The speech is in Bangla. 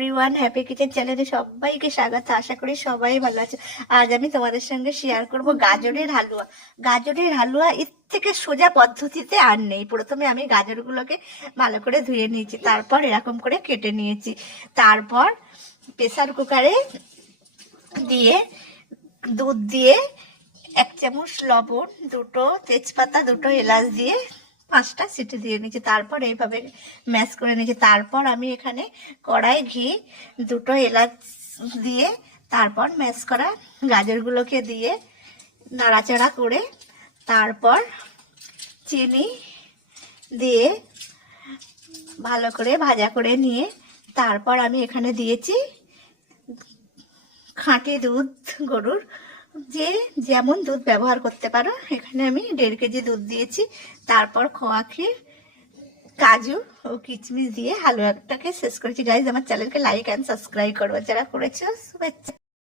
এভরিওয়ান, হ্যাপি কিচেন চ্যানেলে সবাইকে স্বাগত। আশা করি সবাই ভালো আছে। আজ আমি তোমাদের সঙ্গে শেয়ার করব গাজরের হালুয়া। গাজরের হালুয়া এর থেকে সোজা পদ্ধতিতে আর নেই। প্রথমে আমি গাজরগুলোকে ভালো করে ধুয়ে নিয়েছি, তারপর এরকম করে কেটে নিয়েছি, তারপর প্রেসার কুকারে দিয়ে দুধ দিয়ে 1 চামচ লবণ, 2টো তেজপাতা, 2টো এলাচ দিয়ে 5টা সিটি দিয়ে নিয়েছি। তারপর এইভাবে ম্যাশ করে নিয়েছি। তারপর আমি এখানে কড়াই ঘি, 2টো এলাচ দিয়ে তারপর ম্যাশ করা গাজরগুলোকে দিয়ে নাড়াচাড়া করে তারপর চিনি দিয়ে ভালো করে ভাজা করে নিয়ে তারপর আমি এখানে দিয়েছি খাঁটি দুধ, গরুর, যে যেমন দুধ ব্যবহার করতে পারো। এখানে আমি 1.5 কেজি দুধ দিয়েছি। তারপর খোয়া ক্ষীর, কাজু ও কিশমিশ দিয়ে হালুয়াটাকে শেষ করেছি। গাইজ, আমার চ্যানেলকে লাইক অ্যান্ড সাবস্ক্রাইব করবো যারা করেছো। শুভেচ্ছা।